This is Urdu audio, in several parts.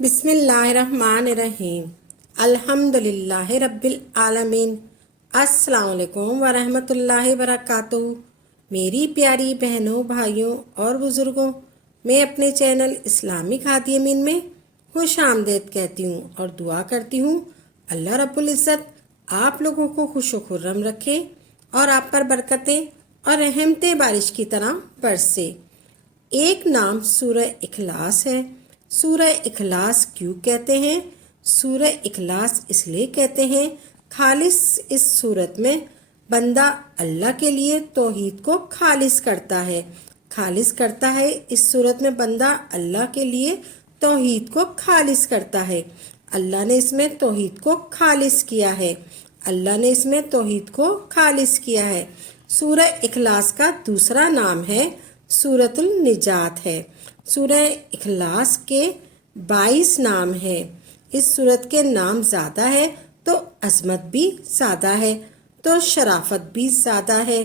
بسم اللہ الرحمن الرحیم الحمدللہ رب العالمین۔ السلام علیکم ورحمۃ اللہ وبرکاتہ۔ میری پیاری بہنوں، بھائیوں اور بزرگوں، میں اپنے چینل اسلامک ہادی امین میں خوش آمدید کہتی ہوں اور دعا کرتی ہوں اللہ رب العزت آپ لوگوں کو خوش و خرم رکھے اور آپ پر برکتیں اور رحمتیں بارش کی طرح برسے۔ ایک نام سورہ اخلاص ہے۔ سورہ اخلاص کیوں کہتے ہیں؟ سورہ اخلاص اس لیے کہتے ہیں خالص اس صورت میں بندہ اللہ کے لیے توحید کو خالص کرتا ہے۔ خالص کرتا ہے اس صورت میں بندہ اللہ کے لیے توحید کو خالص کرتا ہے۔ اللہ نے اس میں توحید کو خالص کیا ہے۔ اللہ نے اس میں توحید کو خالص کیا ہے۔ سورہ اخلاص کا دوسرا نام ہے سورۃ النجات ہے۔ سورہ اخلاص کے 22 نام ہیں۔ اس سورت کے نام زیادہ ہے تو عظمت بھی زیادہ ہے، تو شرافت بھی زیادہ ہے۔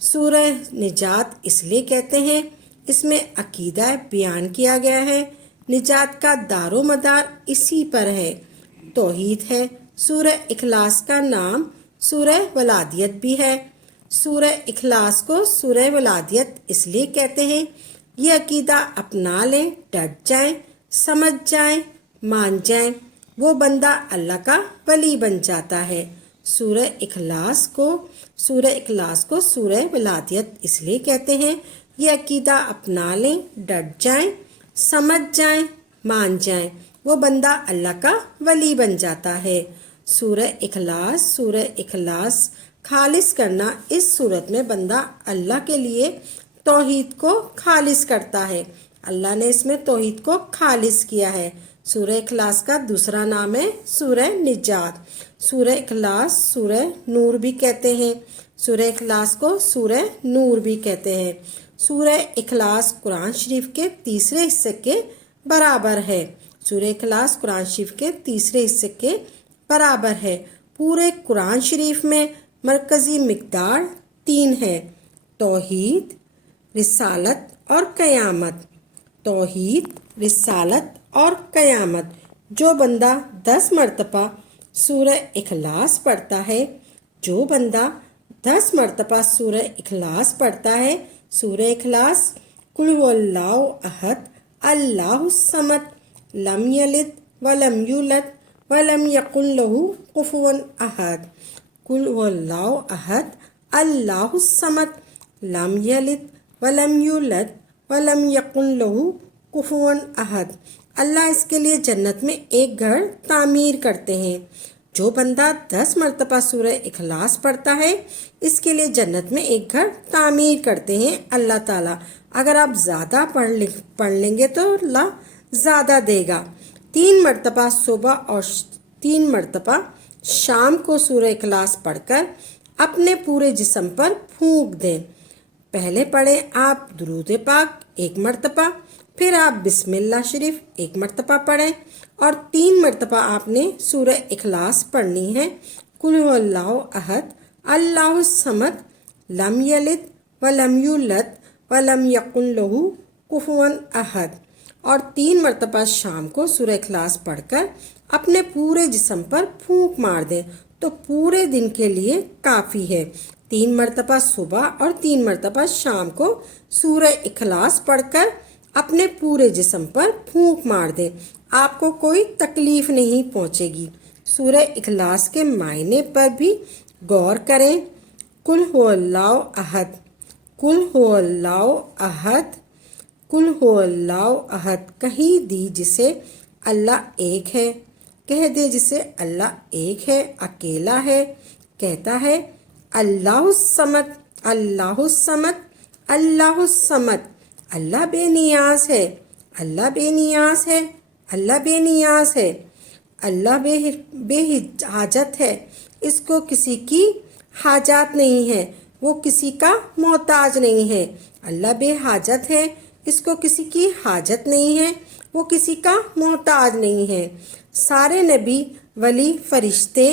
سورہ نجات اس لیے کہتے ہیں اس میں عقیدہ بیان کیا گیا ہے۔ نجات کا دار و مدار اسی پر ہے، توحید ہے۔ سورہ اخلاص کا نام سورہ ولادیت بھی ہے۔ سورہ اخلاص کو سورہ ولادیت اس لیے کہتے ہیں یہ عقیدہ اپنا لیں، ڈٹ جائیں، سمجھ جائیں، مان جائیں، وہ بندہ اللہ کا ولی بن جاتا ہے۔ سورہ اخلاص کو سورہ ولادیت اس لیے کہتے ہیں یہ عقیدہ اپنا لیں، ڈٹ جائیں، سمجھ جائیں، مان جائیں، وہ بندہ اللہ کا ولی بن جاتا ہے۔ سورہ اخلاص خالص کرنا، اس صورت میں بندہ اللہ کے لیے توحید کو خالص کرتا ہے۔ اللہ نے اس میں توحید کو خالص کیا ہے۔ سورہ اخلاص کا دوسرا نام ہے سورہ نجات۔ سورہ اخلاص سورہ نور بھی کہتے ہیں۔ سورہ اخلاص کو سورہ نور بھی کہتے ہیں۔ سورہ اخلاص قرآن شریف کے تیسرے حصے کے برابر ہے۔ سورہ اخلاص قرآن شریف کے تیسرے حصے کے برابر ہے۔ پورے قرآن شریف میں مرکزی مقدار 3 ہے: توحید، رسالت اور قیامت۔ توحید، رسالت اور قیامت۔ جو بندہ 10 مرتبہ سورہ اخلاص پڑھتا ہے، جو بندہ 10 مرتبہ سورہ اخلاص پڑھتا ہے، سورہ اخلاص قل هو اللہ احد اللہ الصمد لم یلد ولم یولد ولم یکن لہ کفوا احد، قل هو اللہ احد اللہ الصمد لم یلد ولم یولد ولم یکن لہ کفوا احد۔ اللہ اس کے لیے جنت میں ایک گھر تعمیر کرتے ہیں۔ جو بندہ 10 مرتبہ سورہ اخلاص پڑھتا ہے، اس کے لیے جنت میں ایک گھر تعمیر کرتے ہیں اللہ تعالیٰ۔ اگر آپ زیادہ پڑھ لیں گے تو اللہ زیادہ دے گا۔ 3 مرتبہ صبح اور 3 مرتبہ شام کو سورہ اخلاص پڑھ کر اپنے پورے جسم پر پھونک دیں۔ پہلے پڑھیں آپ درود پاک 1 مرتبہ، پھر آپ بسم اللہ شریف 1 مرتبہ پڑھیں اور 3 مرتبہ آپ نے سورہ اخلاص پڑھنی ہے۔ قل هو اللہ احد اللہ الصمد لم یلد ولم یولد ولم یکن لہ کفوا احد، اور 3 مرتبہ شام کو سورہ اخلاص پڑھ کر اپنے پورے جسم پر پھونک مار دیں تو پورے دن کے لیے کافی ہے۔ 3 مرتبہ صبح اور 3 مرتبہ شام کو سورہ اخلاص پڑھ کر اپنے پورے جسم پر پھونک مار دیں، آپ کو کوئی تکلیف نہیں پہنچے گی۔ سورہ اخلاص کے معنی پر بھی غور کریں۔ قل هو اللہ احد، قل هو اللہ احد، قل هو اللہ احد کہیں دی جسے اللہ ایک ہے، کہہ دے جسے اللہ ایک ہے، اکیلا ہے، کہتا ہے اللہ الصمد، اللہ الصمد، اللہ الصمد، اللہ بے نیاز ہے، اللہ بے نیاز ہے، اللہ بے نیاز ہے، اللہ بے حاجت ہے، اس کو کسی کی حاجات نہیں ہے، وہ کسی کا محتاج نہیں ہے۔ اللہ بے حاجت ہے، اس کو کسی کی حاجت نہیں ہے، وہ کسی کا محتاج نہیں ہے۔ سارے نبی، ولی، فرشتے،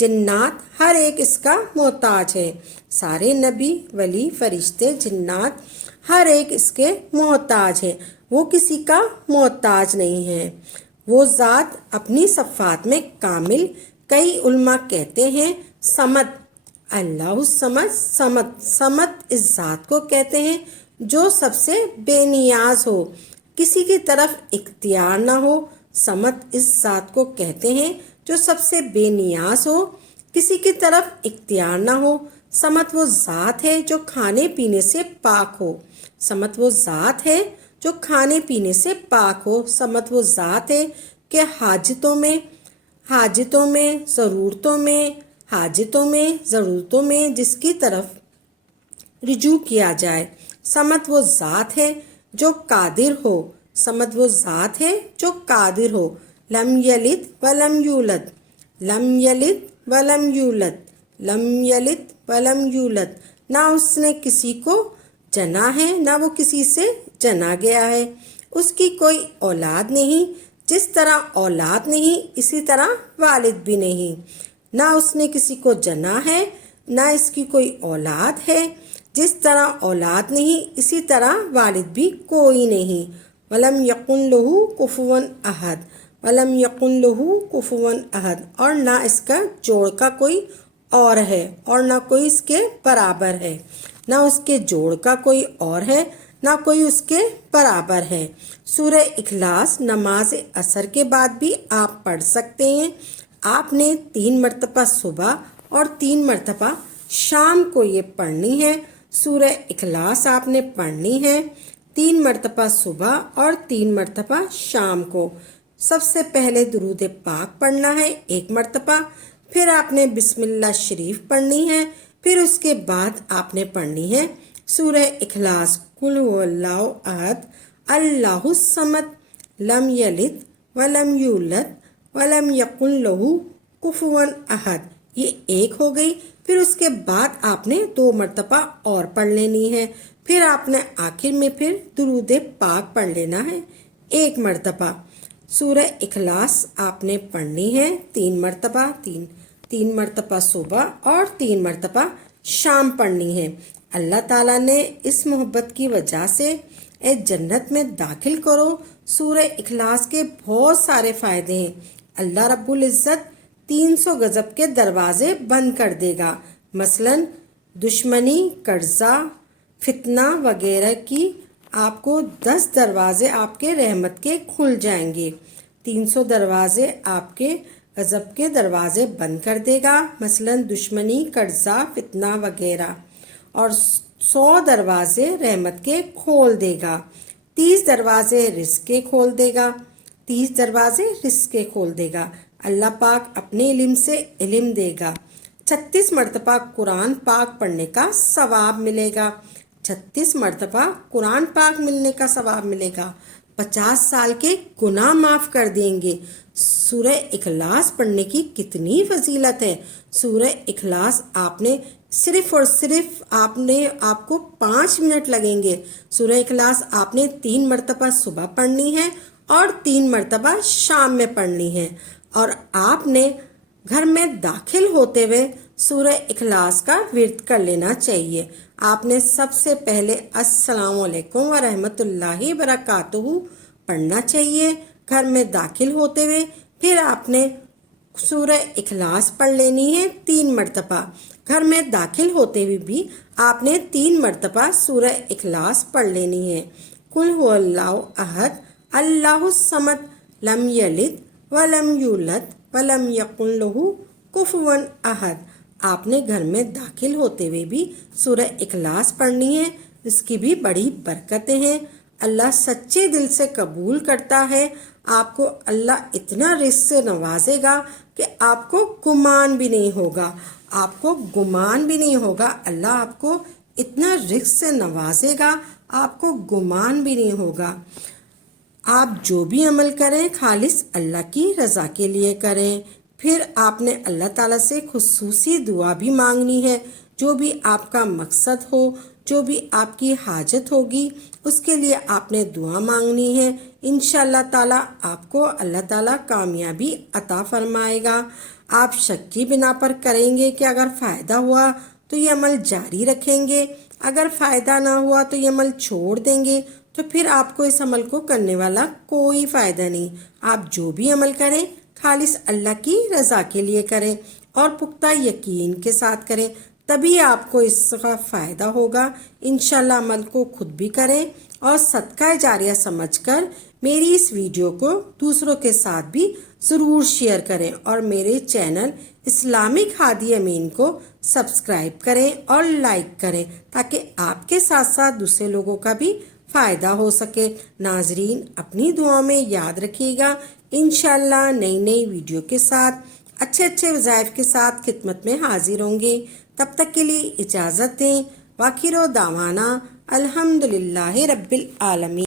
جنات ہر ایک اس کا محتاج ہے۔ سارے نبی، ولی، فرشتے، جنات ہر ایک اس کے محتاج ہیں، وہ کسی کا محتاج نہیں ہے۔ وہ ذات اپنی صفات میں کامل، کئی علماء کہتے ہیں صمد، اللہ الصمد، صمد اس ذات کو کہتے ہیں جو سب سے بے نیاز ہو، کسی کی طرف اختیار نہ ہو۔ صمد اس ذات کو کہتے ہیں جو سب سے بے نیاز ہو، کسی کی طرف اختیار نہ ہو۔ صمد وہ ذات ہے جو کھانے پینے سے پاک ہو، صمد وہ ذات ہے جو کھانے پینے سے پاک ہو۔ صمد وہ ذات ہے کہ حاجتوں میں ضرورتوں میں جس کی طرف رجوع کیا جائے۔ صمد وہ ذات ہے جو قادر ہو، صمد وہ ذات ہے جو قادر ہو۔ لم یلد ولم یولد، لم یلد ولم یولد، لم یلد ولم یولد، نہ اس نے کسی کو جنا ہے نہ وہ کسی سے جنا گیا ہے۔ اس کی کوئی اولاد نہیں، جس طرح اولاد نہیں اسی طرح والد بھی نہیں۔ نہ اس نے کسی کو جنا ہے نہ اس کی کوئی اولاد ہے، جس طرح اولاد نہیں اسی طرح والد بھی کوئی نہیں۔ وَلَمْ يَكُنْ لَهُ كُفُوًا أَحَدٌ، وَلَمْ يَكُنْ لَهُ كُفُوًا أَحَدٌ، اور نہ اس کا جوڑ کا کوئی اور ہے اور نہ کوئی اس کے برابر ہے، نہ اس کے جوڑ کا کوئی اور ہے نہ کوئی اس کے برابر ہے۔ سورہ اخلاص نماز عصر کے بعد بھی آپ پڑھ سکتے ہیں۔ آپ نے 3 مرتبہ صبح اور 3 مرتبہ شام کو یہ پڑھنی ہے۔ سورہ اخلاص آپ نے پڑھنی ہے 3 مرتبہ صبح اور 3 مرتبہ شام کو۔ سب سے پہلے درود پاک پڑھنا ہے 1 مرتبہ، پھر آپ نے بسم اللہ شریف پڑھنی ہے، پھر اس کے بعد آپ نے پڑھنی ہے سورہ اخلاص، قل هو اللہ احد اللہ الصمد لم یلد ولم یولد ولم یکن لہ کفوا احد۔ یہ 1 ہو گئی، پھر اس کے بعد آپ نے 2 مرتبہ اور پڑھ لینی ہے، پھر آپ نے آخر میں پھر درود پاک پڑھ لینا ہے 1 مرتبہ۔ سورہ اخلاص آپ نے پڑھنی ہے 3 مرتبہ، 3 مرتبہ صبح اور 3 مرتبہ شام پڑھنی ہے۔ اللہ تعالیٰ نے اس محبت کی وجہ سے اے جنت میں داخل کرو۔ سورہ اخلاص کے بہت سارے فائدے ہیں۔ اللہ رب العزت 300 غضب کے دروازے بند کر دے گا، مثلا دشمنی، قرضہ، فتنہ وغیرہ کی آپ کو 10 دروازے آپ کے رحمت کے کھل جائیں گے۔ 300 دروازے آپ کے غضب کے دروازے بند کر دے گا، مثلا دشمنی، قرضہ، فتنہ وغیرہ، اور 100 دروازے رحمت کے کھول دے گا۔ 30 دروازے رزق کے کھول دے گا، 30 دروازے رزق کے کھول دے گا۔ اللہ پاک اپنے علم سے علم دے گا۔ 36 مرتبہ قرآن پاک پڑھنے کا ثواب ملے گا، 36 مرتبہ قرآن پاک ملنے کا ثواب ملے گا۔ 50 سال کے گناہ معاف کر دیں گے۔ سورہ اخلاص پڑھنے کی کتنی فضیلت ہے۔ سورہ اخلاص آپ نے صرف اور صرف آپ کو 5 منٹ لگیں گے۔ سورہ اخلاص آپ نے 3 مرتبہ صبح پڑھنی ہے اور 3 مرتبہ شام میں پڑھنی ہے، اور آپ نے گھر میں داخل ہوتے ہوئے سورہ اخلاص کا ورد کر لینا چاہیے۔ آپ نے سب سے پہلے السلام علیکم ورحمۃ اللہ وبرکاتہ پڑھنا چاہیے گھر میں داخل ہوتے ہوئے، پھر آپ نے سورہ اخلاص پڑھ لینی ہے 3 مرتبہ۔ گھر میں داخل ہوتے ہوئے بھی آپ نے 3 مرتبہ سورہ اخلاص پڑھ لینی ہے۔ قل هو اللہ احد اللہ الصمد لم یلد ولم یولد ولم یکن لہ کفوا احد۔ آپ نے گھر میں داخل ہوتے ہوئے بھی سورہ اخلاص پڑھنی ہے، اس کی بھی بڑی برکتیں ہیں۔ اللہ سچے دل سے قبول کرتا ہے۔ آپ کو اللہ اتنا رزق سے نوازے گا کہ آپ کو گمان بھی نہیں ہوگا، آپ کو گمان بھی نہیں ہوگا۔ اللہ آپ کو اتنا رزق سے نوازے گا، آپ کو گمان بھی نہیں ہوگا۔ آپ جو بھی عمل کریں خالص اللہ کی رضا کے لیے کریں۔ پھر آپ نے اللہ تعالیٰ سے خصوصی دعا بھی مانگنی ہے۔ جو بھی آپ کا مقصد ہو، جو بھی آپ کی حاجت ہوگی، اس کے لیے آپ نے دعا مانگنی ہے۔ انشاءاللہ تعالیٰ آپ کو اللہ تعالیٰ کامیابی عطا فرمائے گا۔ آپ شک کی بنا پر کریں گے کہ اگر فائدہ ہوا تو یہ عمل جاری رکھیں گے، اگر فائدہ نہ ہوا تو یہ عمل چھوڑ دیں گے، تو پھر آپ کو اس عمل کو کرنے والا کوئی فائدہ نہیں۔ آپ جو بھی عمل کریں خالص اللہ کی رضا کے لیے کریں اور پختہ یقین کے ساتھ کریں، تبھی آپ کو اس کا فائدہ ہوگا۔ انشاءاللہ عمل کو خود بھی کریں اور صدقہ جاریہ سمجھ کر میری اس ویڈیو کو دوسروں کے ساتھ بھی ضرور شیئر کریں اور میرے چینل اسلامک ہادی امین کو سبسکرائب کریں اور لائک کریں تاکہ آپ کے ساتھ ساتھ دوسرے لوگوں کا بھی فائدہ ہو سکے۔ ناظرین اپنی دعاؤں میں یاد رکھیے گا، انشاءاللہ نئی نئی ویڈیو کے ساتھ اچھے اچھے وظائف کے ساتھ خدمت میں حاضر ہوں گے۔ تب تک کے لیے اجازت دیں۔ وآخر دعوانا الحمدللہ رب العالمین۔